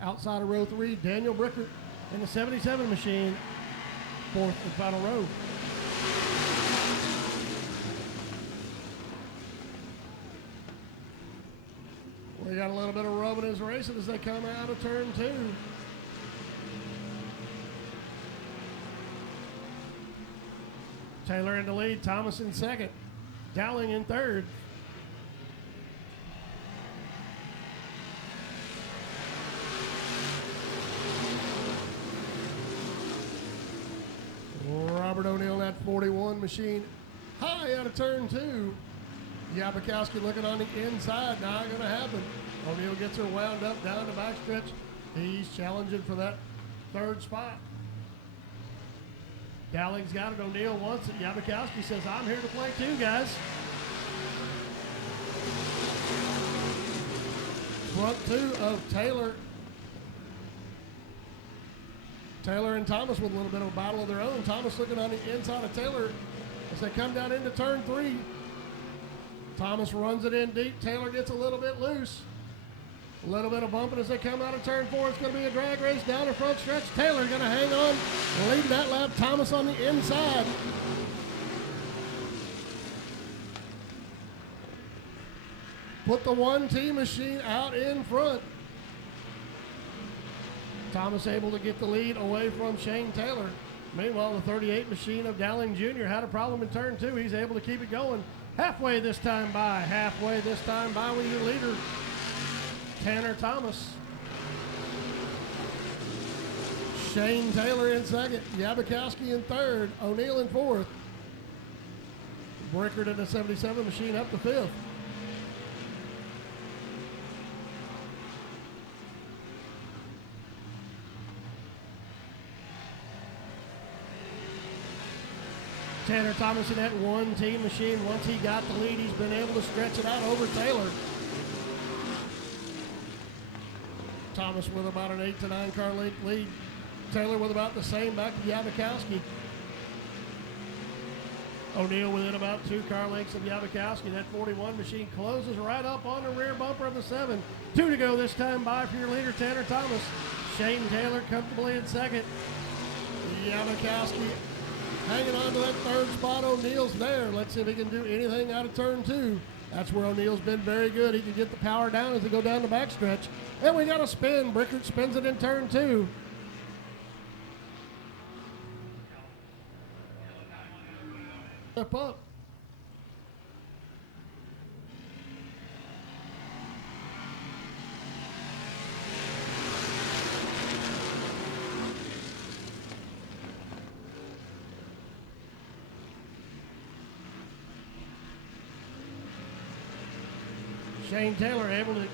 Outside of row 3, Daniel Brickert in the 77 machine, fourth and final row. We got a little bit of rub in his racing as they come out of turn 2. Taylor in the lead, Thomas in second, Dowling in third. Robert O'Neill in that 41 machine, high out of turn 2. Yabakowski looking on the inside, not going to happen. O'Neill gets her wound up down the backstretch. He's challenging for that third spot. Dowling's got it, O'Neill wants it. Yabakowski says, I'm here to play too, guys. Front 2 of Taylor. Taylor and Thomas with a little bit of a battle of their own. Thomas looking on the inside of Taylor as they come down into turn 3. Thomas runs it in deep. Taylor gets a little bit loose. A little bit of bumping as they come out of turn 4. It's going to be a drag race down the front stretch. Taylor going to hang on, lead that lap. Thomas on the inside. Put the 1T machine out in front. Thomas able to get the lead away from Shane Taylor. Meanwhile, the 38 machine of Dowling Jr. had a problem in turn 2. He's able to keep it going. Halfway this time by with your leader, Tanner Thomas. Shane Taylor in second, Yabakowski in third, O'Neill in fourth. Brickert in the 77 machine up to fifth. Tanner Thomas in that 1T machine. Once he got the lead, he's been able to stretch it out over Taylor. Thomas with about an 8 to 9 car lead. Taylor with about the same back to Yabakowski. O'Neill within about 2 car lengths of Yabakowski. That 41 machine closes right up on the rear bumper of the 7. 2 to go this time by for your leader, Tanner Thomas. Shane Taylor comfortably in second. Yabakowski hanging on to that third spot. O'Neill's there. Let's see if he can do anything out of turn 2. That's where O'Neill's been very good. He can get the power down as they go down the backstretch. And we got a spin. Brickert spins it in turn 2. Step up. Shane Taylor able to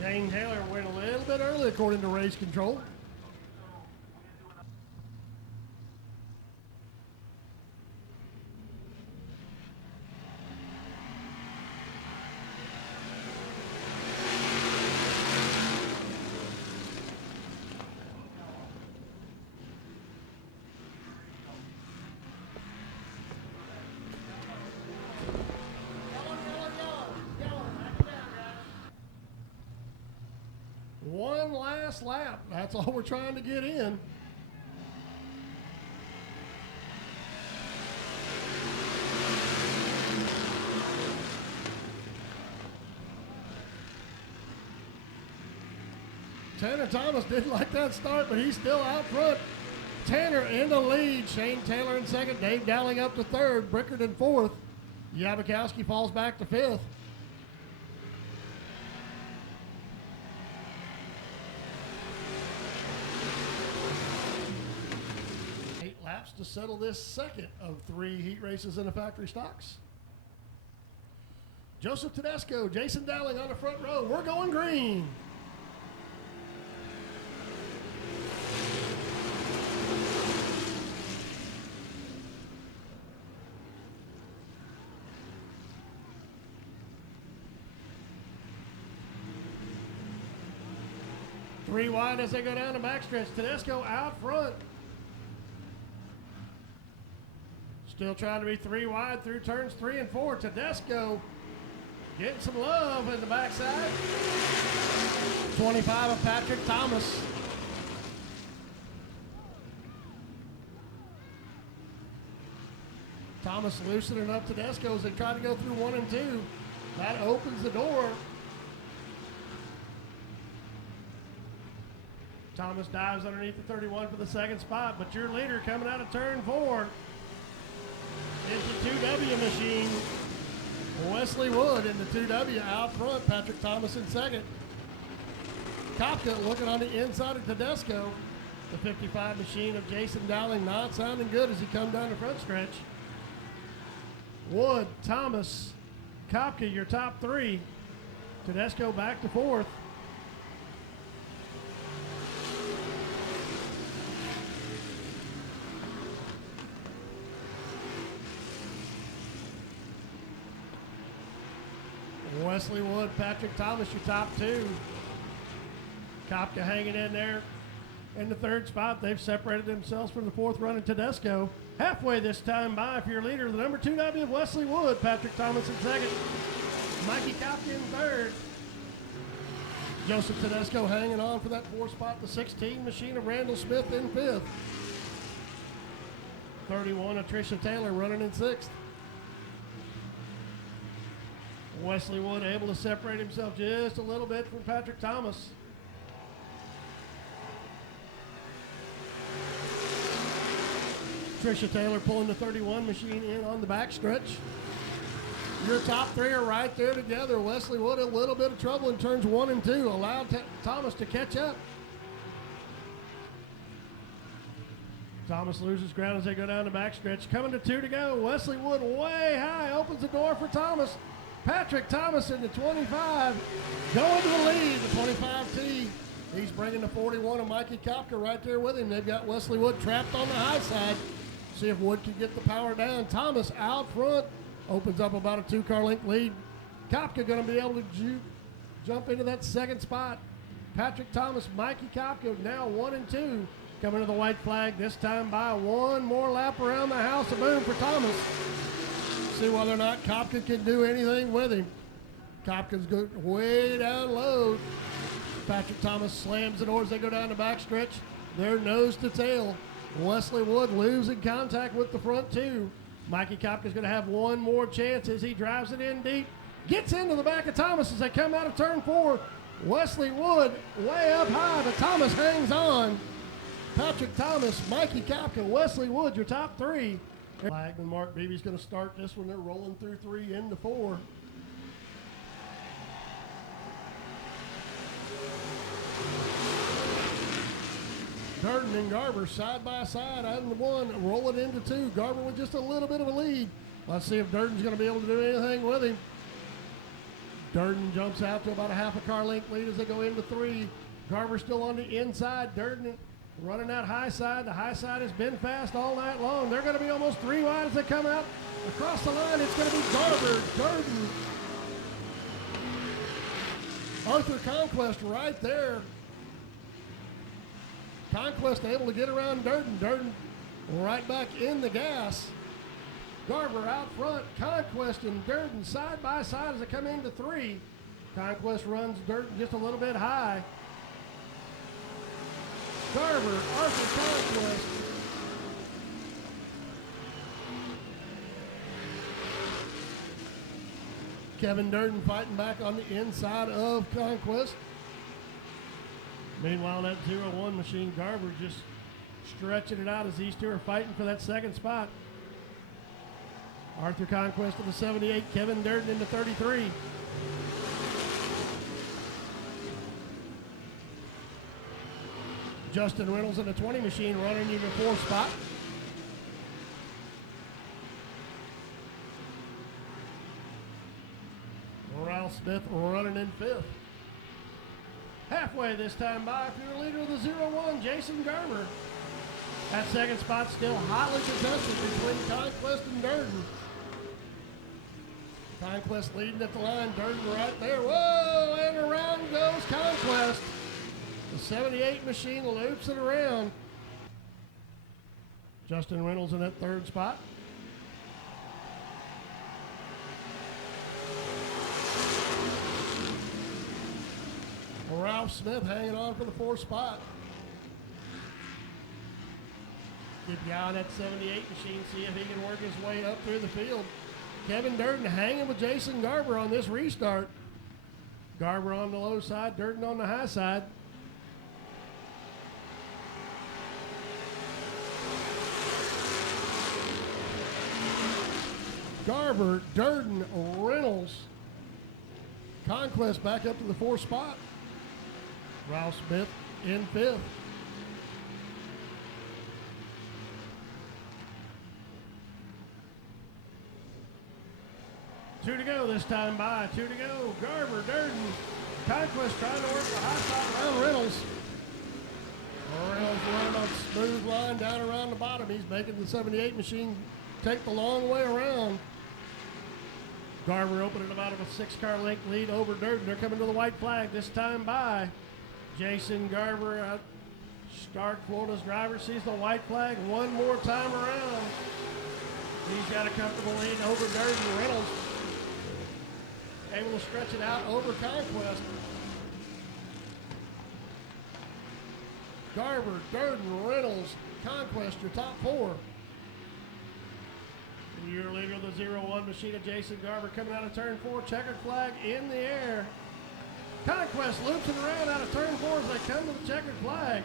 Shane Taylor went a little bit early according to race control. One last lap. That's all we're trying to get in. Tanner Thomas didn't like that start, but he's still out front. Tanner in the lead. Shane Taylor in second. Dave Dowling up to third. Brickert in fourth. Yabakowski falls back to fifth. 8 laps to settle this second of 3 heat races in the factory stocks. Joseph Tedesco, Jason Dowling on the front row. We're going green. 3 wide as they go down the backstretch. Tedesco out front. Still trying to be 3 wide through turns 3 and 4. Tedesco getting some love in the backside. 25 of Patrick Thomas. Thomas loosening up Tedesco as they try to go through 1 and 2. That opens the door. Thomas dives underneath the 31 for the second spot, but your leader coming out of turn 4 is the 2W machine. Wesley Wood in the 2W out front. Patrick Thomas in second. Kopka looking on the inside of Tedesco. The 55 machine of Jason Dowling not sounding good as he comes down the front stretch. Wood, Thomas, Kopka, your top 3. Tedesco back to 4th. Wesley Wood, Patrick Thomas, your top 2. Kopka hanging in there in the 3rd spot. They've separated themselves from the 4th running Tedesco. Halfway this time by for your leader, the number 2W of Wesley Wood, Patrick Thomas in 2nd. Mikey Kopka in 3rd. Joseph Tedesco hanging on for that 4th spot. The 16 machine of Randall Smith in 5th. 31 of Tricia Taylor running in 6th. Wesley Wood able to separate himself just a little bit from Patrick Thomas. Tricia Taylor pulling the 31 machine in on the backstretch. Your top 3 are right there together. Wesley Wood a little bit of trouble in turns 1 and 2. Allowed Thomas to catch up. Thomas loses ground as they go down the backstretch. Coming to 2 to go. Wesley Wood way high. Opens the door for Thomas. Patrick Thomas in the 25. Going to the lead, the 25T. He's bringing the 41 of Mikey Kopka right there with him. They've got Wesley Wood trapped on the high side. See if Wood can get the power down. Thomas out front. Opens up about a 2-car length lead. Kopka going to be able to jump into that 2nd spot. Patrick Thomas, Mikey Kopka now 1 and 2. Coming to the white flag, this time by 1 more lap around the house of boom for Thomas. See whether or not Kopka can do anything with him. Kopka's going way down low. Patrick Thomas slams the door as they go down the backstretch. They're nose to tail. Wesley Wood losing contact with the front 2. Mikey Kopka's going to have 1 more chance as he drives it in deep. Gets into the back of Thomas as they come out of turn 4. Wesley Wood way up high, but Thomas hangs on. Patrick Thomas, Mikey Kopka, Wesley Wood, your top 3. Flag, and Mark Beebe's going to start this one. They're rolling through 3 into 4. Durden and Garber side by side, adding the 1, roll it into 2. Garber with just a little bit of a lead. Let's see if Durden's going to be able to do anything with him. Durden jumps out to about a half a car length lead as they go into 3. Garber still on the inside. Durden running that high side. The high side has been fast all night long. They're going to be almost 3 wide as they come out across the line. It's going to be Garber, Durden, Arthur Conquest right there. Conquest able to get around Durden. Durden right back in the gas. Garber out front. Conquest and Durden side by side as they come into 3. Conquest runs Durden just a little bit high. Garber, Arthur Conquest. Kevin Durden fighting back on the inside of Conquest. Meanwhile, that 0-1 machine, Garber just stretching it out as these 2 are fighting for that 2nd spot. Arthur Conquest in the 78, Kevin Durden in the 33. Justin Reynolds in the 20 machine running in the 4th spot. Ralph Smith running in 5th. Halfway this time by for your leader of the 0-1, Jason Garber. That 2nd spot still hotly contested between Conquest and Durden. Conquest leading at the line, Durden right there. Whoa, and around goes Conquest. The 78 machine loops it around. Justin Reynolds in that third spot. Ralph Smith hanging on for the fourth spot. Keep the eye on that 78 machine, see if he can work his way up through the field. Kevin Durden hanging with Jason Garber on this restart. Garber on the low side, Durden on the high side. Garber, Durden, Reynolds. Conquest back up to the fourth spot. Ralph Smith in fifth. Two to go this time by. Two to go. Garber, Durden. Conquest trying to work the high side around Reynolds. Reynolds running on smooth line down around the bottom. He's making the 78 machine take the long way around. Garber opening about a 6-car length lead over Durden. They're coming to the white flag this time by. Jason Garber out. Stark Florida's driver sees the white flag one more time around. He's got a comfortable lead over Durden. Reynolds able to stretch it out over Conquest. Garber, Durden, Reynolds, Conquest, your top four. And your leader of the 0-1 machine of Jason Garber coming out of turn 4. Checkered flag in the air. Conquest loops it around out of turn 4 as they come to the checkered flag.